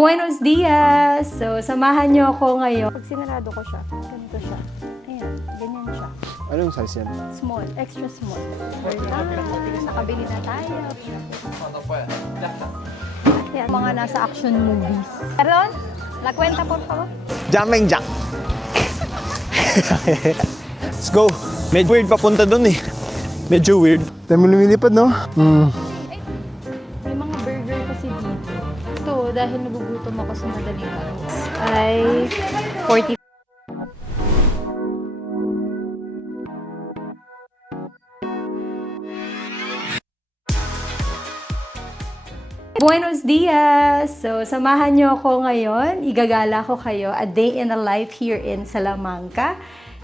Buenos dias! So, samahan niyo ako ngayon. Pag sinarado ko siya, ganito siya. Ayan, ganyan siya. Anong size yan? Small, extra small. Nakabili na tayo. Ayan, mga nasa action movies. Pardon? La cuenta, por favor. Jumping Jack! Let's go! Medyo weird papunta dun eh. Medyo weird. Tayo mo lumilipad, no? May mga burger kasi dito. Ito, dahil nagugutom ako sa madaling oras, ay 40. Buenos dias! So, samahan niyo ako ngayon. Igagala ko kayo a day in a life here in Salamanca.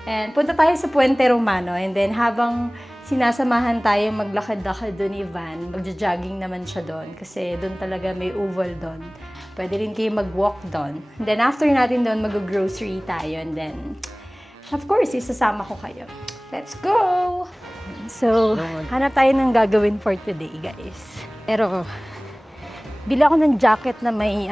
And punta tayo sa Puente Romano. And then habang sinasamahan tayo maglakad-lakad doon ni Van, magja-jogging naman siya doon. Kasi doon talaga may oval doon. Pwede rin kayo mag-walk doon. And then after natin doon, mag-grocery tayo. And then, of course, isasama ko kayo. Let's go! So, hanap tayo ng gagawin for today, guys. Pero, bili ako ng jacket na may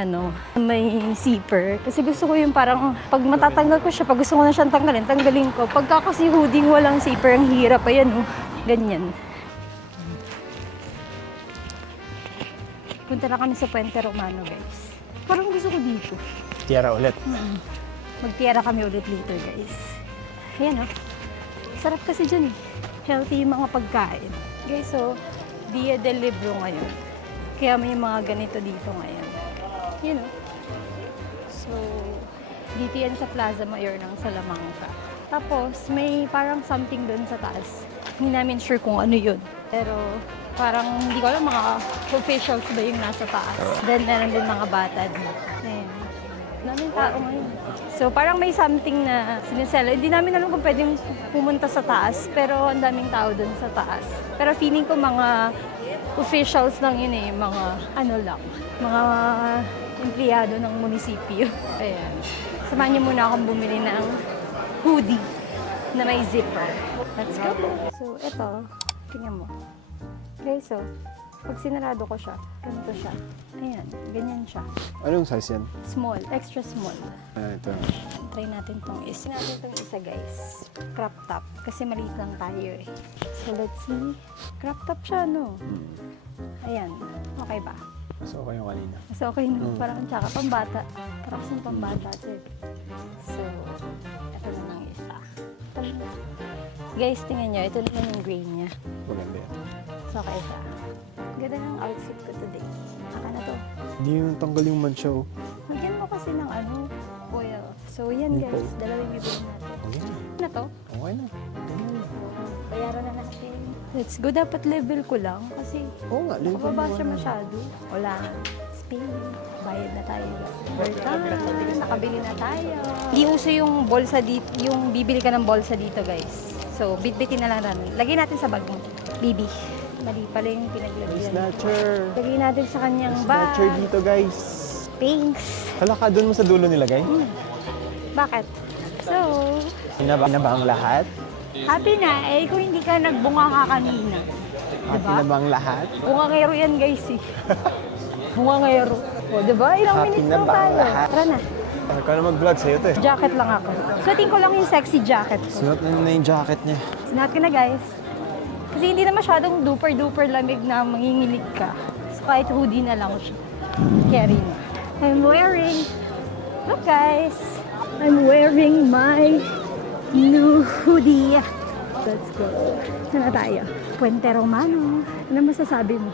may zipper. Kasi gusto ko yung parang, pag matatanggal ko siya, pag gusto ko na siyang tanggalin ko. Pagka kasi hoodie walang zipper, ang hirap. Ayan, ganyan. Punta na kami sa Puente Romano, guys. Parang gusto ko dito. Tiyara ulit. Magtiyara kami ulit later, guys. Ayan, sarap kasi dyan eh. Healthy yung mga pagkain. Guys, so, Dia del Libro ngayon. Kaya may mga ganito dito ngayon. You know. So, dito yan sa Plaza Mayor ng Salamanca. Tapos, may parang something doon sa taas. Hindi namin sure kung ano yun. Pero, parang hindi ko alam mga officials ba yung nasa taas. Then, meron din mga bata dito. Ayan. Daming tao ngayon. So, parang may something na sinisela. Hindi namin alam kung pwedeng pumunta sa taas. Pero, ang daming tao doon sa taas. Pero feeling ko mga officials lang yun eh, mga mga empleyado ng munisipyo. Ayan. Samahan niyo muna akong bumili ng hoodie na may zipper. Let's go! So, ito, tingnan mo. Okay, so, pag sinarado ko siya, ganito siya. Ayan, ganyan siya. Anong size yan? Small, extra small. Ito. Try natin tong isa. Natin tong isa, guys. Crop top. Kasi maliit lang tayo eh. So, let's see. Crop top siya, no? Ayan. Okay ba? Mas okay yung kanina. Mas okay, no? Parang tsaka pambata. Parang kasing pambata ito eh. So, ito naman yung isa. Guys, tingnan nyo. Ito naman yung grain niya. Maganda yan. So, okay siya. Ganda ng outfit ko today. Aka na to. Hindi yung tanggal yung mansya, oh. Lagyan mo kasi ng oil. So, yan guys. Dalawang bibili natin. Okay na. Na to? Okay na. Bayaran na natin. Let's go. Dapat level ko lang kasi Oo nga, level nakababa mo siya na. masyado. Wala. Spain. Bayad na tayo. Nakabili na tayo. Hindi uso yung bolsa dito, yung bibili ka ng bolsa dito, guys. So, bitbitin na lang namin. Lagay natin sa bag mo. Bibi. Mali pala yung pinaglagyan. Snatcher. Lagay natin sa kanyang bag. Snatcher dito, guys. Thanks. Hala ka, doon mo sa dulo nilagay? Bakit? So, Inaba na ba ang lahat? happy na eh kung hindi ka nagbunga ka kanina. Happy na ba ang lahat? Bungangero yan, guys eh. Bungangero. O, diba? Ilang Happy minutes na lang ba ang tayo. lahat? Tara na. Ikaw na mag-vlog sa'yo to eh. Jacket lang ako. Suotin ko lang yung sexy jacket ko. Suot na yung jacket niya. Sinuot ko na, guys. Kasi hindi na masyadong duper-duper lamig na manginginig ka. So, kahit hoodie na lang siya. Carry na. I'm wearing... Look, guys. I'm wearing my new hoodie. Let's go. Saan na tayo? Puente Romano. Ano masasabi mo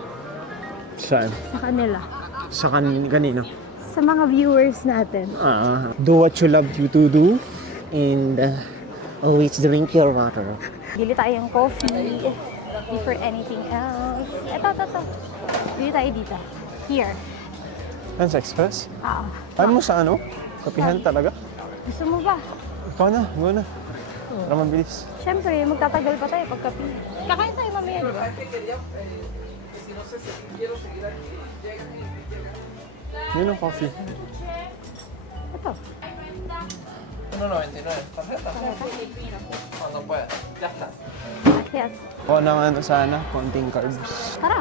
Saan? sa kanila? Sa kanino? Sa mga viewers natin. Do what you love you to do and always drink your water. Bili tayong coffee before anything else. Ito. Bili tayo dito. Here. Ano sa Express? Ano mo sa Kapihan talaga? Gusto mo ba? Ikaw na, go na. Para mabilis. Siyempre, magtatagal pa tayo pagkapi. Kakain tayo mamaya, di ba? Yun ang coffee. Ito. 1.99. ¿Tarjeta? Cuando pueda. Ya está. Yes. O ng sana, konting carbs. Tara.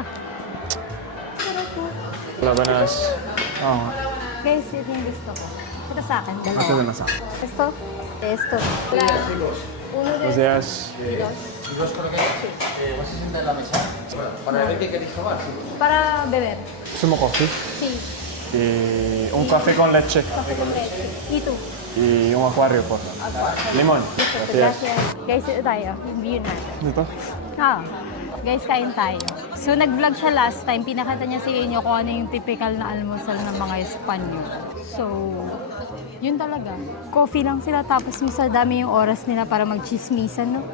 Labanas. Oo nga. Guys, ito yung gusto ko. Ito sa akin, dalawa. Ito na lang sa akin. Esto? Esto. Uno de Gracias. dos. Para beber. Gusto mo coffee? Sí. Un caffè con leche Café con leche. Ito. y un acuario, por Limón. Gracias. Guys, ito tayo. Yung view natin. Dito? Ah. Guys, kain tayo. So, nag-vlog siya last time. Pinakita niya sa inyo kung ano yung typical na almusal ng mga Espanyol. So, yun talaga. Coffee lang sila tapos minsan dami yung oras nila para mag-chismisan, no?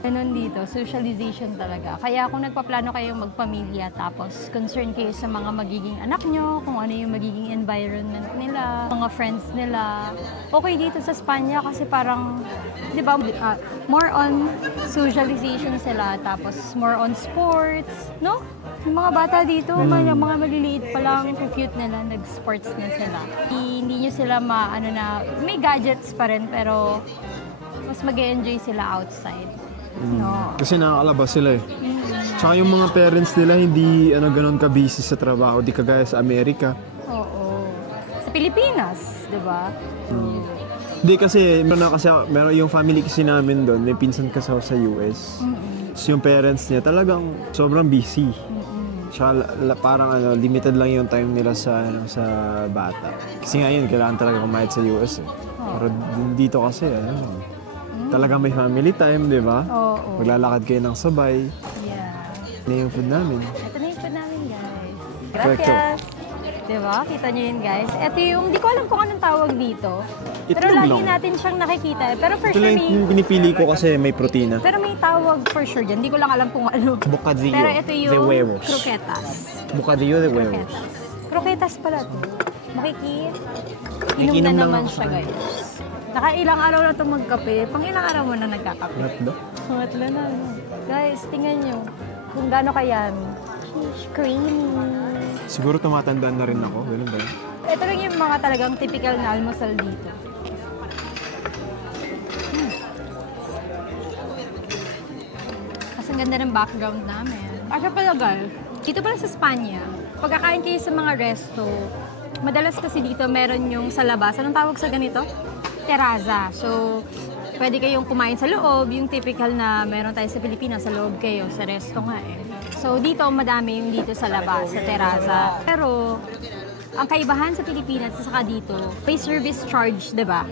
Ganun dito, socialization talaga. Kaya kung nagpaplano kayong magpamilya tapos concern kayo sa mga magiging anak nyo, kung ano yung magiging environment nila, mga friends nila, okay dito sa Espanya kasi parang, di ba, more on socialization sila tapos more on sports, no? Yung mga bata dito, mga maliliit pa lang, cute nila, nag-sports na sila. Hindi nyo sila na, may gadgets pa rin, pero mas mag-enjoy sila outside. No? Kasi nakakalabas sila eh. Tsaka yung mga parents nila hindi ganun ka-busy sa trabaho, di kagaya sa Amerika. Oo. Sa Pilipinas, di ba? Hindi kasi, meron yung family kasi namin doon, may pinsan kasi ako sa US. So yung parents niya talagang sobrang busy. Tsaka parang limited lang yung time nila sa bata. Kasi ngayon, kailangan talaga kumayad sa US eh. Pero dito kasi, talagang may family time, di ba? Oo. Maglalakad kayo ng sabay. Yeah. Ano yung food namin? Ito na yung food namin, guys. Perfecto. Gracias! Diba? Kita nyo yun, guys. Ito yung, di ko alam kung anong tawag dito. Pero Itlog lagi lang. natin siyang nakikita. Pero for Ito sure lang may... yung pinipili ko kasi may protina. Pero may tawag for sure dyan. Di ko lang alam kung ano. Bocadillo Pero ito de yung huevos. croquetas. Bocadillo de huevos. Croquetas. Croquetas pala to. Inom Nakikinom na lang naman ako siya, sa guys. Nakailang araw na itong magkape. Pang ilang araw mo na nagkakape? Natlo? Matla na. No? Guys, tingnan nyo. Kung gaano kayami. Creamy. Siguro tumatandaan na rin ako. Ganun ba yun? Ito lang yung mga talagang typical na almusal dito. Kasi ang ganda ng background namin. Asa pala guys, dito pala sa Espanya, pagkakain kayo sa mga resto, madalas kasi dito meron yung sa labas. Anong tawag sa ganito? Terraza. So, pwede kayong kumain sa loob, yung typical na meron tayo sa Pilipinas, sa loob kayo, sa resto nga eh. So, dito madami yung dito sa labas, sa terraza. Pero, ang kaibahan sa Pilipinas at saka dito, may service charge, di ba?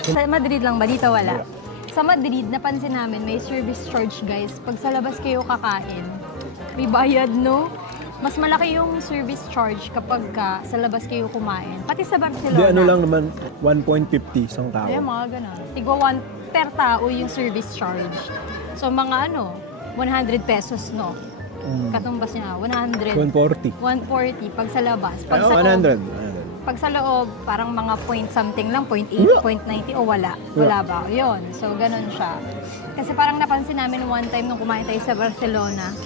Sa Madrid lang ba? Dito wala. Sa Madrid, napansin namin, may service charge, guys. Pag sa labas kayo kakain, may bayad, no? Mas malaki yung service charge kapag sa labas kayo kumain. Pati sa Barcelona. Hindi, lang naman, 1.50 isang tao. Ayan, mga ganun. Tigwa 1 per tao yung service charge. So, mga 100 pesos, no? Katumbas niya, 100. 140. 140 pag sa labas. Pag Ano, sa 100. Pag sa loob, parang mga point something lang, 0.80, 0.90, o wala. Wala ba? Yun. So, ganun siya. Kasi parang napansin namin one time nung kumain tayo sa Barcelona,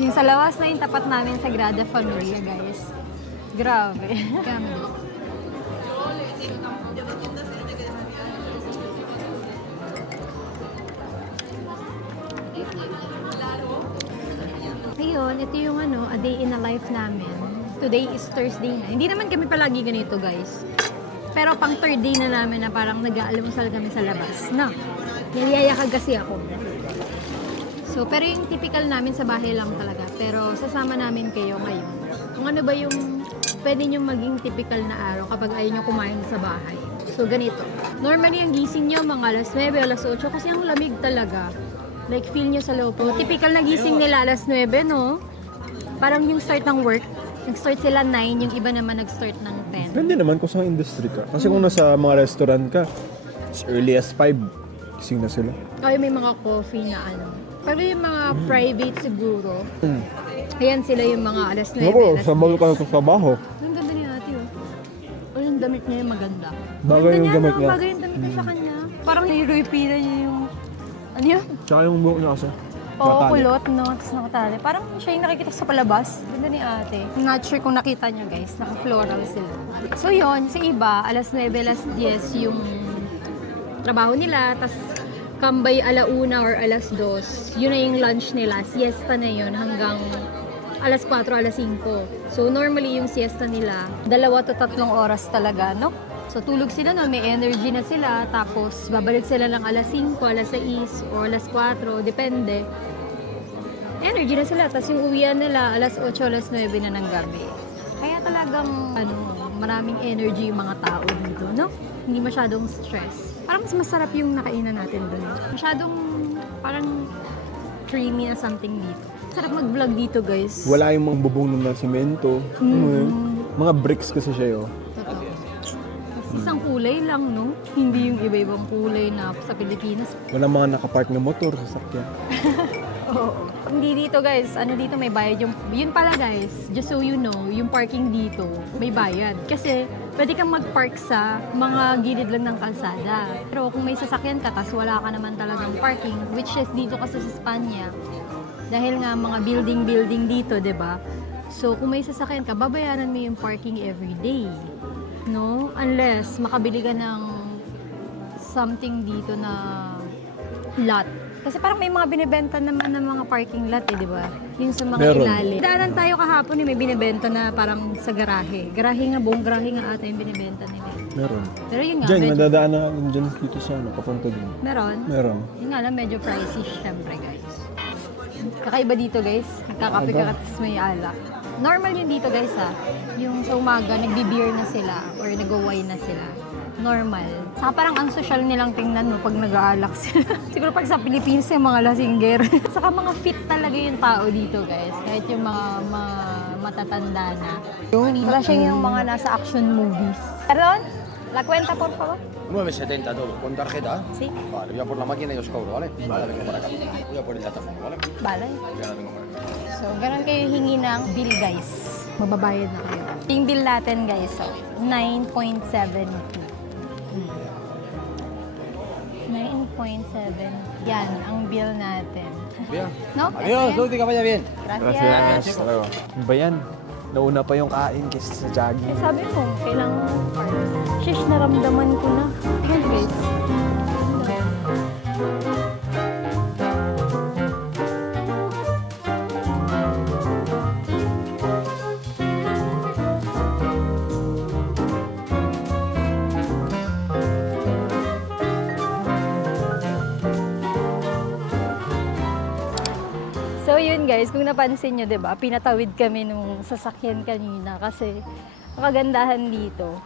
yung sa lawas na yung tapat namin sa Sagrada Familia, guys. Grabe. Yummy. Ayun, ito yung a day in a life namin. Today is Thursday na. Hindi naman kami palagi ganito, guys. Pero pang third day na namin na parang nag-aalmusal kami sa labas. No, niliyayakag kasi ako. So, pero yung typical namin sa bahay lang talaga. Pero sasama namin kayo ngayon. Kung ano ba yung pwede nyo maging typical na araw kapag ayaw nyo kumain sa bahay. So, ganito. Normally, ang gising nyo mga alas 9, alas 8 kasi ang lamig talaga. Like, feel nyo sa loob. Typical na gising nila alas 9, no? Parang yung start ng work, nag-start sila 9, yung iba naman nag-start ng 10. Depende naman kung saan industry ka. Kasi kung nasa mga restaurant ka, as early as 5, gising na sila. Kaya may mga coffee na Pero yung mga private siguro, ayan sila yung mga alas 9, alas 10. sabag ka na sa trabaho. Ang ganda ni ate, oh. O yung damit niya yung maganda. Bagay Ganda yung niya, damit no? niya. Bagay yung damit niya sa kanya. Parang niruipira niya yung, ano yun? Tsaka yung buhok niya kasi. Oo, Nakatali. kulot, no? Tapos nakatali. Parang siya yung nakikita sa palabas. Ganda ni ate. Not sure kung nakita niyo, guys. Naka-floral sila. So yun, sa iba, alas 9, alas 10 yung trabaho nila. Tapos kambay alauna or alas 2, yun na yung lunch nila. Siesta na yun hanggang alas 4, alas 5. So normally yung siesta nila, 2 to 3 oras talaga, no? So tulog sila no, may energy na sila, tapos babalik sila ng alas 5, alas 6, o alas 4, depende. Energy na sila, tapos yung uwian nila alas 8, alas 9 na ng gabi. Kaya talagang maraming energy yung mga tao dito, no? Hindi masyadong stress. Parang mas masarap yung nakainan natin doon. Masyadong parang creamy na something dito. Sarap mag-vlog dito, guys. Wala yung mga bubong ng semento. Mga bricks kasi siya yun. Totoo. Isang kulay lang, no? Hindi yung iba-ibang kulay na sa Pilipinas. Wala mga nakapark na motor sa sakyan. Oo. Hindi dito, guys. Ano dito, may bayad yung... Yun pala, guys. Just so you know, yung parking dito, may bayad. Kasi pwede kang mag-park sa mga gilid lang ng kalsada. Pero kung may sasakyan ka, tas wala ka naman talagang parking, which is dito kasi sa Spanya, dahil nga mga building dito, 'di ba? So kung may sasakyan ka, babayaran mo yung parking every day. No? Unless makabili ka ng something dito na lot. Kasi parang may mga binibenta naman ng mga parking lot, di ba? Yung sa mga Meron. ilalim. Daanan tayo kahapon, may binibenta na parang sa garahe. Garahe nga, buong garahe nga ata yung binibenta nila. Meron. Pero yun nga, Diyan, medyo... nadadaan na dyan dito sa papunta din. Meron? Meron. Yun nga lang, medyo pricey syempre, guys. Kakaiba dito, guys. Nagkakape ka tapos may alak. Normal yun dito, guys, ha. Yung sa umaga, nagbi-beer na sila or nag-wine na sila. Normal. Saka parang ang social nilang tingnan mo pag nag-aalak sila. Siguro pag sa Pilipinas yung mga lasingger. Saka mga fit talaga yung tao dito, guys. Kahit yung mga matatanda na. Wala siyang yung mga nasa action movies. Perdón? La cuenta, por favor. 9.70 todo, con tarjeta. Sí. Vale, voy a por la máquina y os cobro, ¿vale? Vale, vengo para acá. Voy a por el datáfono, ¿vale? Balay. Ya la vengo para acá. So, ganun kayo hingi ng bill, guys. Mababayad na kayo. Yung bill natin, guys, so, 9.72. 9.7. Yan, ang bill natin. Bien. No? Adiós, Luti, que vaya bien. Gracias. Talaga. Ano ba yan? Nauna pa yung kain kaysa sa jogging. Eh, sabi mo, kailangan shish, naramdaman ko na. Tingnan, guys. So yun guys, kung napansin nyo, 'di ba? Pinatawid kami nung sasakyan kanina kasi kagandahan dito.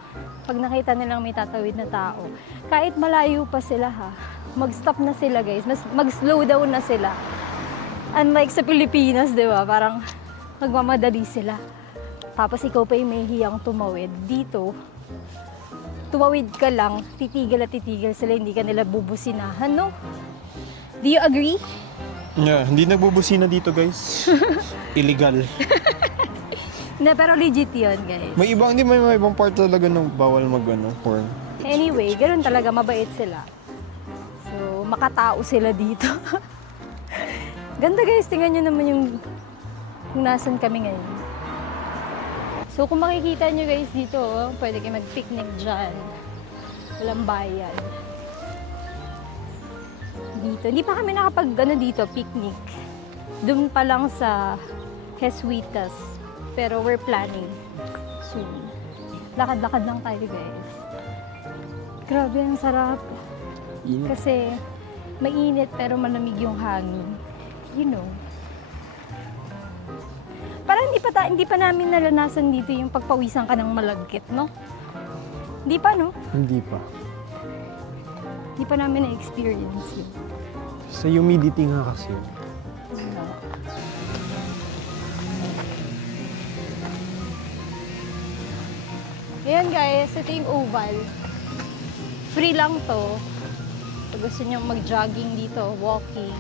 Pag nakita nilang may tatawid na tao, kahit malayo pa sila ha, mag-stop na sila guys, mag-slow down na sila. Unlike sa Pilipinas, 'di ba? Parang magmamadali sila. Tapos ikaw pa yung may hiyang tumawid. Dito, tumawid ka lang, titigil at titigil sila, hindi ka nila bubusinahan, no? Do you agree? Yeah, hindi nagbubusina dito, guys. Illegal. Na, pero legit yun, guys. May ibang part talaga ng bawal horn. Anyway, ganoon talaga, mabait sila. So, makatao sila dito. Ganda guys, tingnan nyo naman yung kung nasan kami ngayon. So, kung makikita nyo guys dito, oh, pwede kayo mag-picnic dyan. Walang bayad. Dito. Hindi pa kami dito, picnic. Doon pa lang sa Jesuitas. Pero we're planning soon. Lakad-lakad lang tayo, guys. Grabe, ang sarap. Init. Kasi mainit pero malamig yung hangin. You know. Parang hindi pa namin naranasan dito yung pagpawisan ka ng malagkit, no? Hindi pa, no? Hindi pa. Hindi pa namin na-experience yun. Sa humidity nga kasi. Ayan guys, ito yung oval. Free lang to. Kung gusto nyo mag-jogging dito, walking.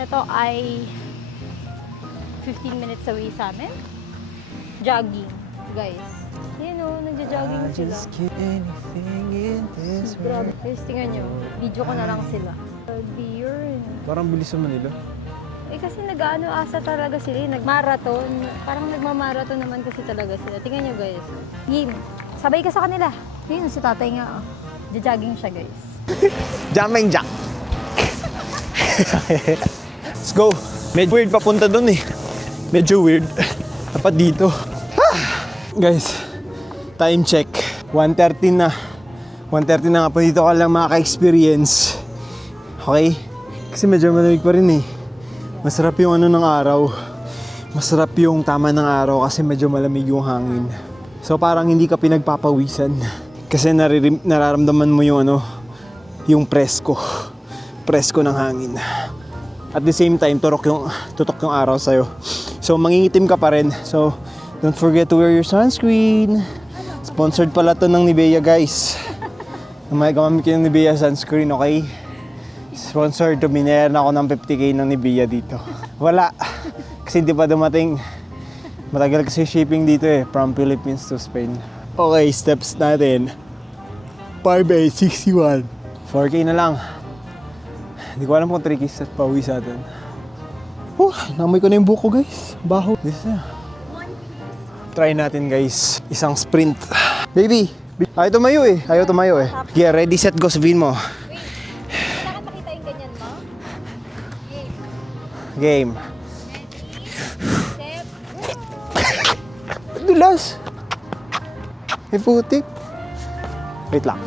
Ito ay 15 minutes away sa amin. Jogging, guys. Yan o, nagja-jogging sila. anything in this Grabe. Guys, tingnan nyo. Video ko na lang sila. Beer. Parang bilis naman nila. Eh kasi nag-ano asa talaga sila, nag-marathon. Parang nagmamarathon naman kasi talaga sila. Tingnan nyo guys. Game. Sabay ka sa kanila. Yun, si tatay nga. Jogging siya guys. Jumping jack. Let's go. Medyo weird papunta dun eh. medyo weird. Dapat dito. Guys, time check. 1:30 na. 1:30 na nga po, dito ka lang makaka-experience. Okay? Kasi medyo malamig pa rin eh. Masarap yung ano ng araw. Masarap yung tama ng araw kasi medyo malamig yung hangin. So parang hindi ka pinagpapawisan. Kasi nararamdaman mo yung ano, yung presko. Presko ng hangin. At the same time, tutok yung araw sa'yo. So mangingitim ka pa rin. So don't forget to wear your sunscreen. Sponsored pala to ng Nivea, guys. Gamamit ko yung Nivea sunscreen, okay? Sponsored to, binayaran ako ng 50k ng Nivea dito. Wala. Kasi hindi pa dumating. Matagal kasi shipping dito eh, from Philippines to Spain. Okay, steps natin. 5,861. 4k na lang. Hindi ko alam kung 3k steps pa uwi sa atin. Namoy ko na yung buko, guys. Baho. This na. Try natin, guys. Isang sprint. Baby! Ayaw tumayo eh. Yeah, ready, set, go. Sabihin mo. Kailangan makita yung ganyan mo. Game. Dulas! May putik. Wait lang.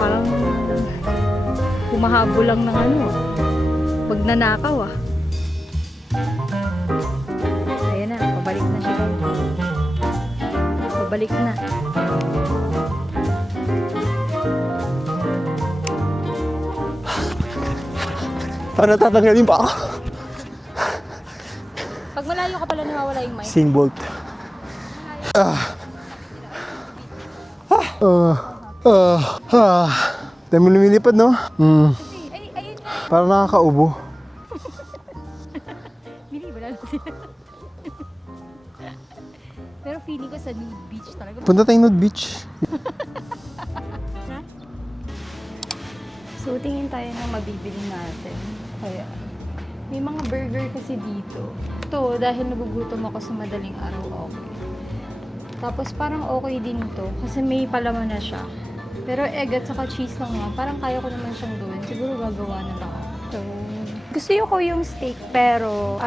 Parang humahabol lang ng ano. Pag nanakaw ah. Ayan na, pabalik na siya. Pabalik na. Natatanggalin pa ako. Pag malayo ka pala nawawala yung mic. Singbolt. Dami lumilipad, no? Ay, ayun na. Parang nakakaubo. Bili, wala na sila. Pero feeling ko sa nude beach talaga. Punta tayong nude beach. So, tingin tayo ng mabibili natin. Kaya, may mga burger kasi dito. Ito, dahil nagugutom ako sa madaling araw, okay. Tapos, parang okay din to kasi may palaman na siya. Pero egg at saka cheese lang nga, parang kaya ko naman siyang gawin. Siguro gagawa na lang ako. So, gusto ko yung steak, pero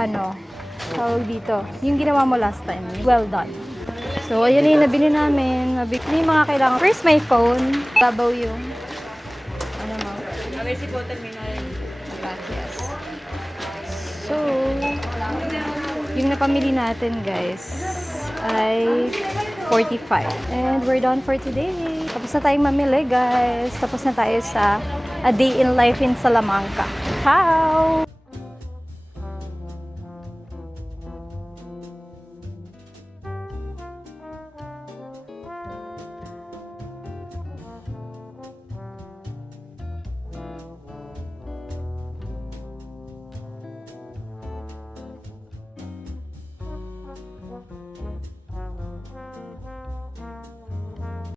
tawag dito, yung ginawa mo last time, well done. So, ayun na yung nabili namin. Nabili yung mga kailangan. Where's my phone? Babaw yung Gracias. So, yung napamili natin, guys, ay 45. And we're done for today. Tapos na tayong mamili, guys. Tapos na tayo sa A Day in Life in Salamanca. Ciao!